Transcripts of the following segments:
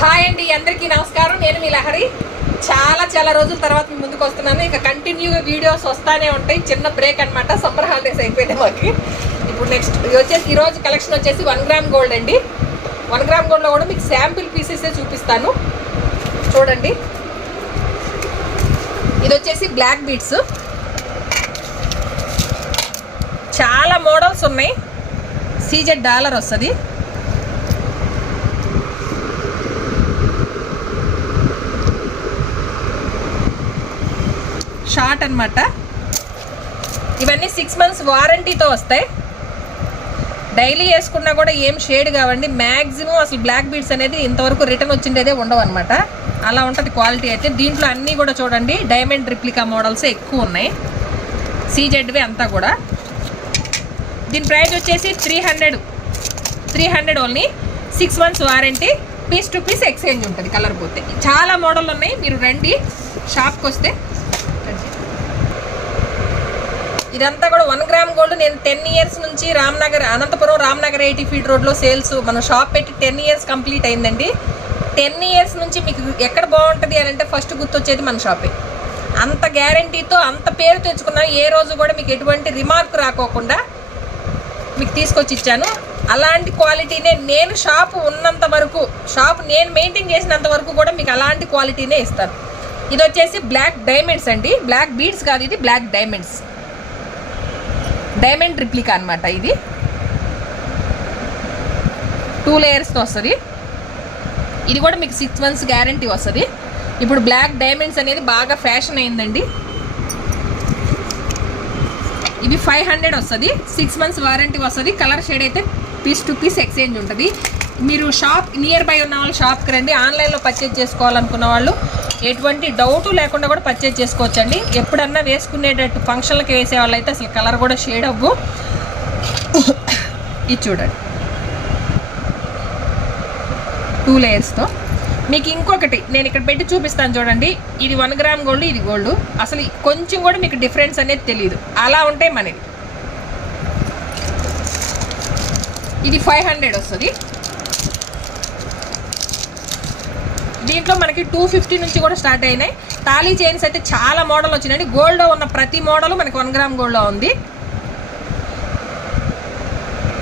Hi అండి, అందరికీ నమస్కారం. నేను మీ లహరి. చాలా రోజుల తర్వాత మీ ముందుకు వస్తున్నాను. ఇక కంటిన్యూగా వీడియోస్ వస్తానే ఉంటాయి. చిన్న బ్రేక్ అనమాట, సమ్మర్ హాలిడేస్ అయిపోయినాయి మాకు. ఇప్పుడు నెక్స్ట్ వచ్చేసి ఈరోజు కలెక్షన్ వచ్చేసి 1 గ్రామ్ గోల్డ్ అండి. 1 గ్రామ్ గోల్డ్లో కూడా మీకు శాంపిల్ పీసెసే చూపిస్తాను, చూడండి. ఇది వచ్చేసి బ్లాక్ బీడ్స్, చాలా మోడల్స్ ఉన్నాయి. సీజెడ్ డాలర్ వస్తుంది. షార్ట్ అనమాట. ఇవన్నీ 6 months వారంటీతో వస్తాయి. డైలీ వేసుకున్నా కూడా ఏం షేడ్ కావండి. మ్యాక్సిమం అసలు బ్లాక్ బీడ్స్ అనేది ఇంతవరకు రిటర్న్ వచ్చిండేదే ఉండవు అనమాట. అలా ఉంటుంది క్వాలిటీ అయితే. దీంట్లో అన్నీ కూడా చూడండి డైమండ్ రిప్లికా మోడల్స్ ఎక్కువ ఉన్నాయి. సీజెడ్వే అంతా కూడా. దీని ప్రైస్ వచ్చేసి 300 only. 6 months warranty. Piece to piece exchange ఉంటుంది కలర్ పోతే. చాలా మోడల్ ఉన్నాయి, మీరు రండి షాప్కి వస్తే. ఇదంతా కూడా 1 గ్రామ్ గోల్డ్. నేను 10 years నుంచి అనంతపురం రామ్నగర్ 80 feet రోడ్లో సేల్స్ మనం షాప్ పెట్టి 10 years కంప్లీట్ అయిందండి. 10 years నుంచి మీకు ఎక్కడ బాగుంటుంది అని అంటే ఫస్ట్ గుర్తొచ్చేది మన షాపే. అంత గ్యారంటీతో, అంత పేరు తెచ్చుకున్నా ఏ రోజు కూడా మీకు ఎటువంటి రిమార్క్ రాకోకుండా మీకు తీసుకొచ్చి ఇచ్చాను. అలాంటి క్వాలిటీనే నేను షాప్ ఉన్నంత వరకు, షాప్ నేను మెయింటైన్ చేసినంత వరకు కూడా మీకు అలాంటి క్వాలిటీనే ఇస్తాను. ఇది వచ్చేసి బ్లాక్ డైమండ్స్ అండి. బ్లాక్ బీడ్స్ కాదు, ఇది బ్లాక్ డైమండ్స్. డైమండ్ రిప్లికా అనమాట. ఇది 2 layers-తో వస్తుంది. ఇది కూడా మీకు 6 months గ్యారంటీ వస్తుంది. ఇప్పుడు బ్లాక్ డైమండ్స్ అనేది బాగా ఫ్యాషన్ అయిందండి. ఇవి 500 వస్తుంది. 6 months వారంటీ వస్తుంది. కలర్ షేడ్ అయితే పీస్ టు పీస్ ఎక్స్చేంజ్ ఉంటుంది. మీరు షాప్ నియర్ బై ఉన్న వాళ్ళు షాప్కి రండి. ఆన్లైన్లో పర్చేజ్ చేసుకోవాలనుకున్న వాళ్ళు ఎటువంటి డౌట్ లేకుండా కూడా పర్చేజ్ చేసుకోవచ్చండి. ఎప్పుడన్నా వేసుకునేటట్టు ఫంక్షన్లకి వేసే వాళ్ళు అయితే అసలు కలర్ కూడా షేడ్ అవ్వు. ఇది చూడండి 2 layers-తో. మీకు ఇంకొకటి నేను ఇక్కడ పెట్టి చూపిస్తాను చూడండి. ఇది 1 గ్రామ్ గోల్డ్, ఇది గోల్డ్. అసలు కొంచెం కూడా మీకు డిఫరెన్స్ అనేది తెలియదు. అలా ఉంటాయి మనది. ఇది 500 వస్తుంది. దీంట్లో మనకి 250 నుంచి కూడా స్టార్ట్ అయినాయి. తాళీ చైన్స్ అయితే చాలా మోడల్ వచ్చినాయండి. గోల్డ్లో ఉన్న ప్రతి మోడల్ మనకి 1 గ్రామ్ గోల్డ్లో ఉంది.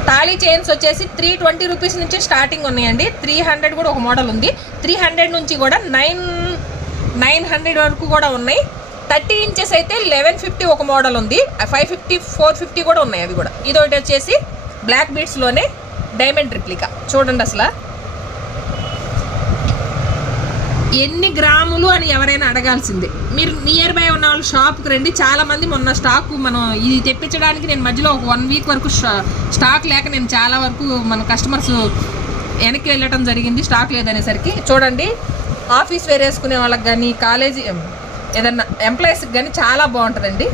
తాళీ చైన్స్ వచ్చేసి 320 రూపీస్ నుంచి స్టార్టింగ్ ఉన్నాయండి. 300 కూడా ఒక మోడల్ ఉంది. 300 నుంచి కూడా 900 వరకు కూడా ఉన్నాయి. 30 inches అయితే 1150 ఒక మోడల్ ఉంది. 550, 450 కూడా ఉన్నాయి అవి కూడా. ఇది ఒకటి వచ్చేసి బ్లాక్ బీడ్స్లోనే డైమండ్ రిప్లికా. చూడండి అసలు ఎన్ని గ్రాములు అని ఎవరైనా అడగాల్సిందే. మీరు నియర్ బై ఉన్న వాళ్ళు షాప్కి రండి. చాలామంది మొన్న స్టాక్ మనం ఇది తెప్పించడానికి నేను మధ్యలో ఒక 1 week వరకు స్టాక్ లేక నేను చాలా వరకు మన కస్టమర్స్ వెనక్కి వెళ్ళటం జరిగింది స్టాక్ లేదనేసరికి. చూడండి ఆఫీస్ వేర్ వేసుకునే వాళ్ళకి కానీ, కాలేజీ ఏదన్నా ఎంప్లాయీస్కి కానీ చాలా బాగుంటుందండి.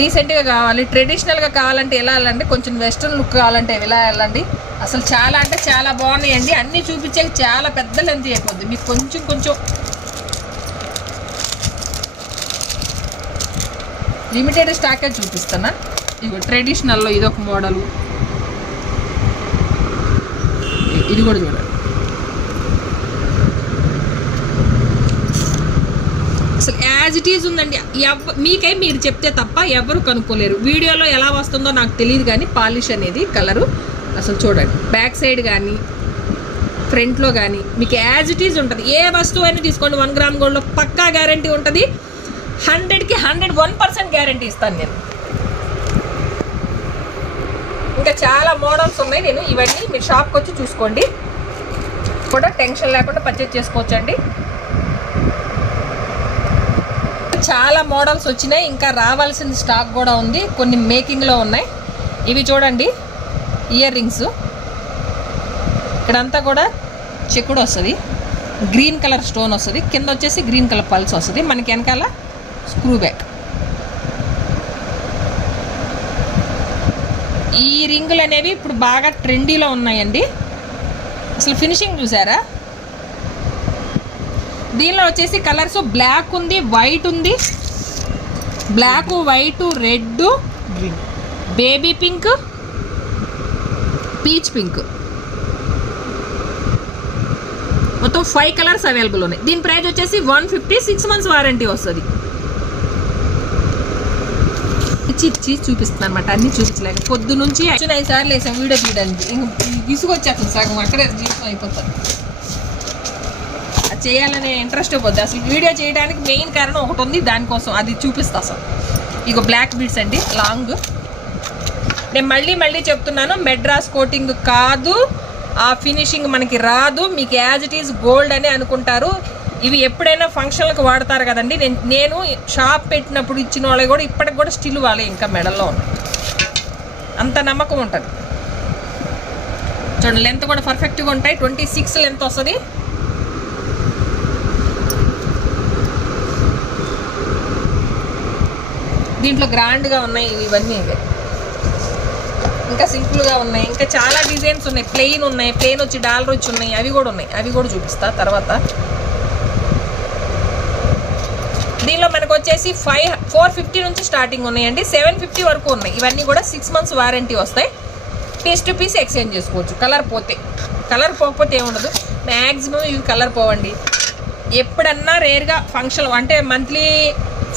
డీసెంట్గా కావాలి, ట్రెడిషనల్గా కావాలంటే ఎలా వెళ్ళండి, కొంచెం వెస్ట్రన్ లుక్ కావాలంటే ఎలా వెళ్ళండి. అసలు చాలా అంటే చాలా బాగున్నాయండి. అన్నీ చూపించే చాలా పెద్ద లెంత్ అయిపోద్ది. మీకు కొంచెం లిమిటెడ్ స్టాకే చూపిస్తానా. ఇగో ట్రెడిషనల్లో ఇదొక మోడలు. ఇది కూడా చూడండి. అసలు యాజ్ ఇట్ ఈజ్ ఉందండి. మీకై మీరు చెప్తే తప్ప ఎవరు కనుక్కోలేరు. వీడియోలో ఎలా వస్తుందో నాకు తెలియదు కానీ పాలిష్ అనేది కలరు అసలు చూడండి. బ్యాక్ సైడ్ కానీ ఫ్రంట్లో కానీ మీకు యాజ్ ఇట్ ఈజ్ ఉంటుంది. ఏ వస్తువు అయినా తీసుకోండి 1 గ్రామ్ గోల్డ్లో పక్కా గ్యారంటీ ఉంటుంది. 100కి 101% గ్యారంటీ ఇస్తాను నేను. ఇంకా చాలా మోడల్స్ ఉన్నాయి. నేను ఇవన్నీ మీరు షాప్కి వచ్చి చూసుకోండి. కూడా టెన్షన్ లేకుండా పర్చేజ్ చేసుకోవచ్చండి. చాలా మోడల్స్ వచ్చినాయి. ఇంకా రావాల్సిన స్టాక్ కూడా ఉంది. కొన్ని మేకింగ్లో ఉన్నాయి. ఇవి చూడండి ఇయర్ రింగ్స్. ఇక్కడంతా కూడా చెక్కుడు వస్తుంది. గ్రీన్ కలర్ స్టోన్ వస్తుంది. కింద వచ్చేసి గ్రీన్ కలర్ పల్స్ వస్తుంది. మనకి వెనకాల స్క్రూ బ్యాక్. ఈ రింగులు అనేవి ఇప్పుడు బాగా ట్రెండీలో ఉన్నాయండి. అసలు ఫినిషింగ్ చూసారా. దీనిలో వచ్చేసి కలర్స్ బ్లాక్ ఉంది, వైట్ ఉంది, black, white, red, green, baby pink, peach pink. మొత్తం 5 కలర్స్ అవైలబుల్ ఉన్నాయి. దీని ప్రైస్ వచ్చేసి 150, 6 months వారంటీ వస్తుంది. చూపిస్తున్నాను అనమాట, అన్ని చూపించలేక పొద్దు నుంచి 5 సార్లు వేసాం వీడియో తీయడానికి. విసుగొచ్చేస్తుంది, సగం అక్కడే జీవితం అయిపోతుంది. అది చేయాలనే ఇంట్రెస్ట్ పోద్ది. అసలు వీడియో చేయడానికి మెయిన్ కారణం ఒకటి ఉంది, దానికోసం అది చూపిస్తా. అసలు ఇక బ్లాక్ బీడ్స్ అండి, లాంగ్. నేను మళ్ళీ చెప్తున్నాను, మెడ్రాస్ కోటింగ్ కాదు, ఆ ఫినిషింగ్ మనకి రాదు. మీకు యాజ్ ఇట్ ఈజ్ గోల్డ్ అని అనుకుంటారు. ఇవి ఎప్పుడైనా ఫంక్షన్లకు వాడతారు కదండి. నేను షాప్ పెట్టినప్పుడు ఇచ్చిన వాళ్ళకి కూడా ఇప్పటికి కూడా స్టిల్ వాళ్ళే ఇంకా మెడల్లో ఉన్నాయి. అంత నమ్మకం ఉంటుంది. చూడండి, లెంత్ కూడా పర్ఫెక్ట్గా ఉంటాయి. 26 లెంత్ వస్తుంది. దీంట్లో గ్రాండ్గా ఉన్నాయి ఇవన్నీ. ఇవే ఇంకా సింపుల్గా ఉన్నాయి, ఇంకా చాలా డిజైన్స్ ఉన్నాయి. ప్లెయిన్ ఉన్నాయి, ప్లెయిన్ వచ్చి డాలర్ వచ్చి ఉన్నాయి, అవి కూడా ఉన్నాయి. అవి కూడా చూపిస్తా తర్వాత. దీనిలో మనకు వచ్చేసి 450 నుంచి స్టార్టింగ్ ఉన్నాయండి, 750 వరకు ఉన్నాయి. ఇవన్నీ కూడా 6 months వారంటీ వస్తాయి. పీస్ టు పీస్ ఎక్స్చేంజ్ చేసుకోవచ్చు. కలర్ పోకపోతే ఏముండదు. మ్యాక్సిమం ఇవి కలర్ పోవండి. ఎప్పుడన్నా రేర్గా ఫంక్షన్ అంటే మంత్లీ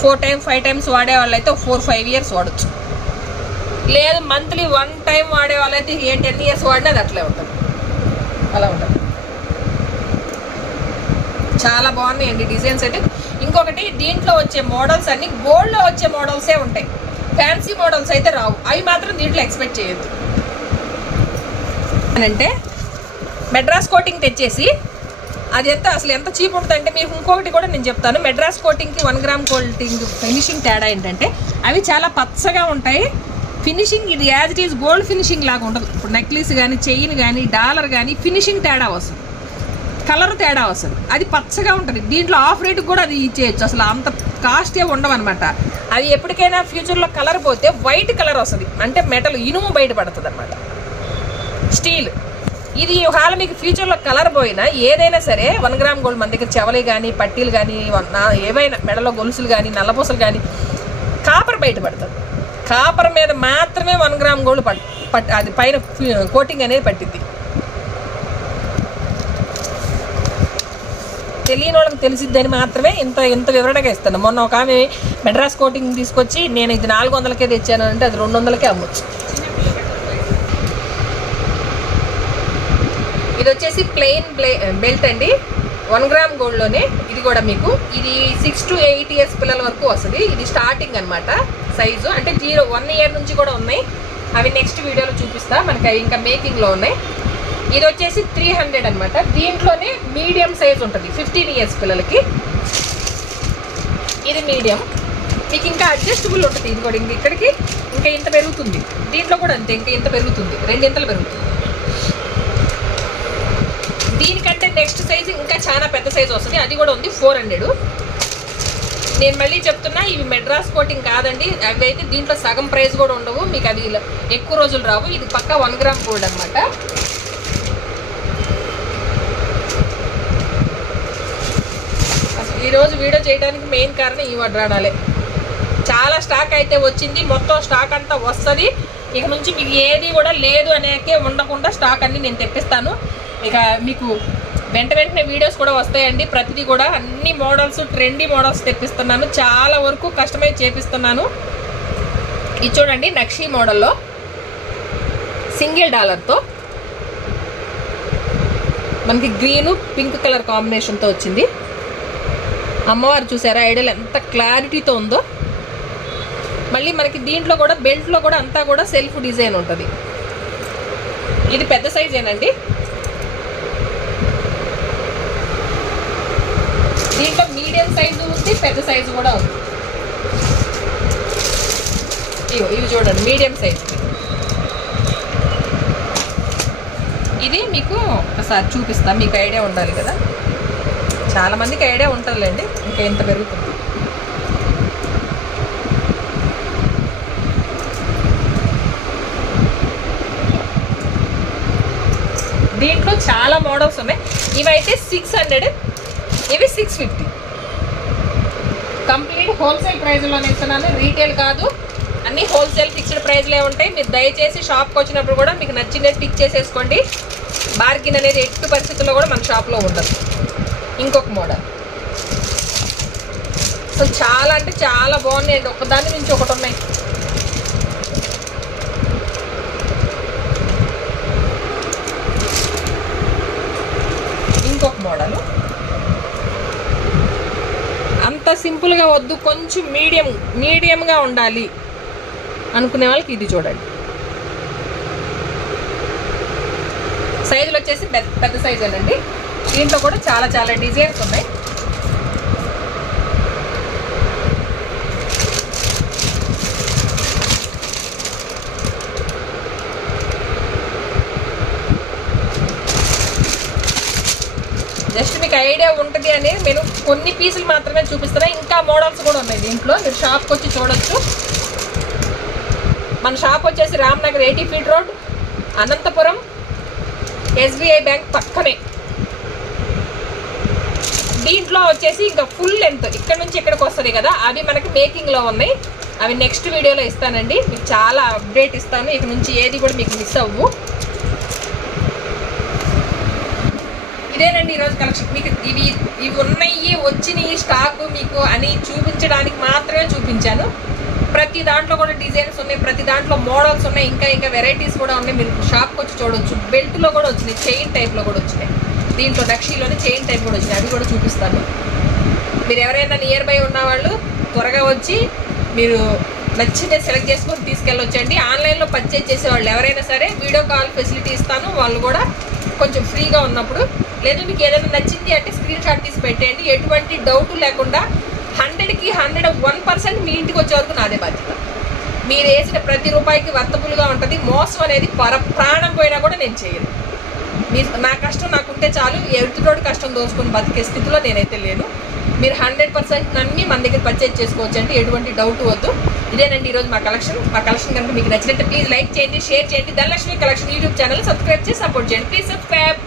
4 times 5 times వాడే వాళ్ళైతే 4-5 years వాడచ్చు. లేదు మంత్లీ 1 time వాడే వాళ్ళైతే 10 years వాడినా అది అట్లే ఉంటుంది. అలా ఉంటుంది. చాలా బాగున్నాయండి డిజైన్స్ అయితే. ఇంకొకటి, దీంట్లో వచ్చే మోడల్స్ అన్ని గోల్డ్లో వచ్చే మోడల్సే ఉంటాయి. ఫ్యాన్సీ మోడల్స్ అయితే రావు. అవి మాత్రం దీంట్లో ఎక్స్పెక్ట్ చేయొద్దు. అంటే మెడ్రాస్ కోటింగ్ తెచ్చేసి అది అసలు ఎంత చీప్ ఉంటుందంటే, మీకు ఇంకొకటి కూడా నేను చెప్తాను. మెడ్రాస్ కోటింగ్కి 1 gram కోటింగ్ ఫినిషింగ్ తేడా ఏంటంటే, అవి చాలా పచ్చగా ఉంటాయి. ఫినిషింగ్ ఇది as it is gold finishing లాగా ఉండదు. ఇప్పుడు నెక్లెస్ కానీ, చైన్ కానీ, డాలర్ కానీ ఫినిషింగ్ తేడా వస్తుంది, కలర్ తేడా వస్తుంది. అది పచ్చగా ఉంటుంది. దీంట్లో ఆఫ్ రేటుకి కూడా అది ఇచ్చేయచ్చు. అసలు అంత కాస్టే ఉండవు అనమాట. అవి ఎప్పటికైనా ఫ్యూచర్లో కలర్ పోతే వైట్ కలర్ వస్తుంది, అంటే మెటల్ ఇనుము బయటపడుతుంది అనమాట, స్టీల్. ఇది ఒకవేళ మీకు ఫ్యూచర్లో కలర్ పోయినా ఏదైనా సరే 1 gram గోల్డ్ మన దగ్గర చెవలి కానీ, పట్టీలు కానీ, ఏవైనా మెడలో గొలుసులు కానీ, నల్లపూసలు కానీ, కాపర్ బయటపడుతుంది. కాపర్ మీద మాత్రమే 1 gram గోల్డ్ అది పైన కోటింగ్ అనేది పట్టింది. తెలియని వాళ్ళకి తెలిసిద్దని మాత్రమే ఇంత వివరణగా ఇస్తాను. మొన్న ఒక ఆమె మెడ్రాస్ కోటింగ్ తీసుకొచ్చి నేను ఇది 400కే తెచ్చాను అంటే అది 200కే అమ్మొచ్చు. ఇది వచ్చేసి ప్లెయిన్ బెల్ట్ అండి, 1 gram గోల్డ్లోనే. ఇది కూడా మీకు ఇది 6 to 8 years పిల్లల వరకు వస్తుంది. ఇది స్టార్టింగ్ అనమాట సైజు. అంటే 1 year నుంచి కూడా ఉన్నాయి. అవి నెక్స్ట్ వీడియోలో చూపిస్తా. మనకి ఇంకా మేకింగ్లో ఉన్నాయి. ఇది వచ్చేసి 300 అనమాట. దీంట్లోనే మీడియం సైజ్ ఉంటుంది 15 years పిల్లలకి. ఇది మీడియం. మీకు ఇంకా అడ్జస్టబుల్ ఉంటుంది. ఇది కూడా ఇక్కడికి ఇంకా ఇంత పెరుగుతుంది. దీంట్లో కూడా అంతే, ఇంకా ఇంత పెరుగుతుంది, 2 ఇంతలు పెరుగుతుంది. దీనికంటే నెక్స్ట్ సైజు ఇంకా చాలా పెద్ద సైజు వస్తుంది. అది కూడా ఉంది 400. నేను మళ్ళీ చెప్తున్నా, ఇవి మెడ్రాస్ కోటింగ్ కాదండి. అవి అయితే దీంట్లో సగం ప్రైస్ కూడా ఉండవు. మీకు అది ఎక్కువ రోజులు రావు. ఇది పక్కా 1 gram గోల్డ్ అనమాట. ఈరోజు వీడియో చేయడానికి మెయిన్ కారణం ఈ వడ్రాడాలే. చాలా స్టాక్ అయితే వచ్చింది. మొత్తం స్టాక్ అంతా వస్తుంది. ఇక నుంచి మీకు ఏది కూడా లేదు అనేకే ఉండకుండా స్టాక్ అన్ని నేను తెప్పిస్తాను. ఇక మీకు వెంటనే వీడియోస్ కూడా వస్తాయండి. ప్రతిదీ కూడా అన్ని మోడల్స్, ట్రెండీ మోడల్స్ తెప్పిస్తున్నాను. చాలా వరకు కస్టమైజ్ చేపిస్తున్నాను. ఇది చూడండి, నక్షీ మోడల్లో సింగిల్ డాలర్తో మనకి గ్రీను పింక్ కలర్ కాంబినేషన్తో వచ్చింది. అమ్మవారు చూసారా ఐడల్ ఎంత క్లారిటీతో ఉందో. మళ్ళీ మనకి దీంట్లో కూడా బెల్ట్లో కూడా అంతా కూడా సెల్ఫ్ డిజైన్ ఉంటుంది. ఇది పెద్ద సైజేనండి. దీంట్లో మీడియం సైజు ఉంది, పెద్ద సైజు కూడా ఉంది. ఇవి చూడండి, మీడియం సైజు. ఇది మీకు ఒకసారి చూపిస్తా, మీకు ఐడియా ఉండాలి కదా. చాలా మందికి ఐడియా ఉంటుందిలేండి. ఇంకా ఎంత పెరుగుతుంది. దీంట్లో చాలా మోడల్స్ ఉన్నాయి. ఇవైతే 600, ఇవి 650. కంప్లీట్ హోల్సేల్ ప్రైజ్లోనే ఇస్తున్నాను, రీటైల్ కాదు. అన్నీ హోల్సేల్ ఫిక్స్డ్ ప్రైజ్లే ఉంటాయి. మీరు దయచేసి షాప్కి వచ్చినప్పుడు కూడా మీకు నచ్చినట్టు పిక్ చేసేసుకోండి. బార్గిన్ అనేది ఎట్టి పరిస్థితుల్లో కూడా మన షాప్లో ఉండదు. ఇంకొక మోడల్ అసలు చాలా అంటే చాలా బాగున్నాయండి, ఒకదాని నుంచి ఒకటి ఉన్నాయి. ఇంకొక మోడలు అంత సింపుల్గా వద్దు, కొంచెం మీడియంగా ఉండాలి అనుకునే వాళ్ళకి ఇది చూడండి. సైజులు వచ్చేసి పెద్ద సైజులండి. దీంట్లో కూడా చాలా చాలా డిజైన్స్ ఉన్నాయి. జస్ట్ మీకు ఐడియా ఉంటుంది అని నేను కొన్ని పీసులు మాత్రమే చూపిస్తున్నా. ఇంకా మోడల్స్ కూడా ఉన్నాయి దీంట్లో, మీరు షాప్కి వచ్చి చూడొచ్చు. మన షాప్ వచ్చేసి Ramnagar 80 feet road, Anantapuram, SBI bank పక్కనే. దీంట్లో వచ్చేసి ఇంకా ఫుల్ లెంత్ ఇక్కడ నుంచి ఇక్కడికి వస్తుంది కదా, అవి మనకి మేకింగ్లో ఉన్నాయి. అవి నెక్స్ట్ వీడియోలో ఇస్తానండి, మీకు చాలా అప్డేట్ ఇస్తాను. ఇక నుంచి ఏది కూడా మీకు మిస్ అవ్వు. ఇదేనండి ఈరోజు కలెక్షన్. మీకు ఇవి ఉన్నాయి, వచ్చినాయి స్టాక్ మీకు అని చూపించడానికి మాత్రమే చూపించాను. ప్రతి దాంట్లో కూడా డిజైన్స్ ఉన్నాయి, ప్రతి దాంట్లో మోడల్స్ ఉన్నాయి, ఇంకా వెరైటీస్ కూడా ఉన్నాయి. మీరు షాప్కి వచ్చి చూడవచ్చు. బెల్ట్లో కూడా వచ్చినాయి, చైన్ టైప్లో కూడా వచ్చినాయి. దీంట్లో నక్షీలోనే చైన్ టైప్ కూడా వచ్చినాయి, అవి కూడా చూపిస్తాను. మీరు ఎవరైనా నియర్ బై ఉన్నవాళ్ళు త్వరగా వచ్చి మీరు నచ్చితే సెలెక్ట్ చేసుకొని తీసుకెళ్ళొచ్చండి. ఆన్లైన్లో పర్చేజ్ చేసేవాళ్ళు ఎవరైనా సరే వీడియో కాల్ ఫెసిలిటీ ఇస్తాను, వాళ్ళు కూడా కొంచెం ఫ్రీగా ఉన్నప్పుడు. లేదా మీకు ఏదైనా నచ్చింది అంటే స్క్రీన్ షాట్ తీసి పెట్టేయండి. ఎటువంటి డౌట్ లేకుండా 100కి 101% మీ ఇంటికి వచ్చే వరకు నాదే బాధ్యత. మీరు వేసిన ప్రతి రూపాయికి వర్తబుల్గా ఉంటుంది. మోసం అనేది ప్రాణం పోయినా కూడా నేను చేయను. నా కష్టం నాకుంటే చాలు, ఎదుటితోటి కష్టం దోచుకొని బతికే స్థితిలో నేనైతే లేను. మీరు 100% నమ్మి మన దగ్గర పర్చేజ్ చేసుకోవచ్చు అంటే ఎటువంటి డౌట్ వద్దు. ఇదేనండి ఈరోజు మా కలెక్షన్ కనుక మీకు నచ్చినట్టు ప్లీజ్ లైక్ చేయండి, షేర్ చేయండి. Dhanalakshmi collection YouTube channel subscribe చేసి సపోర్ట్ చేయండి. Please subscribe.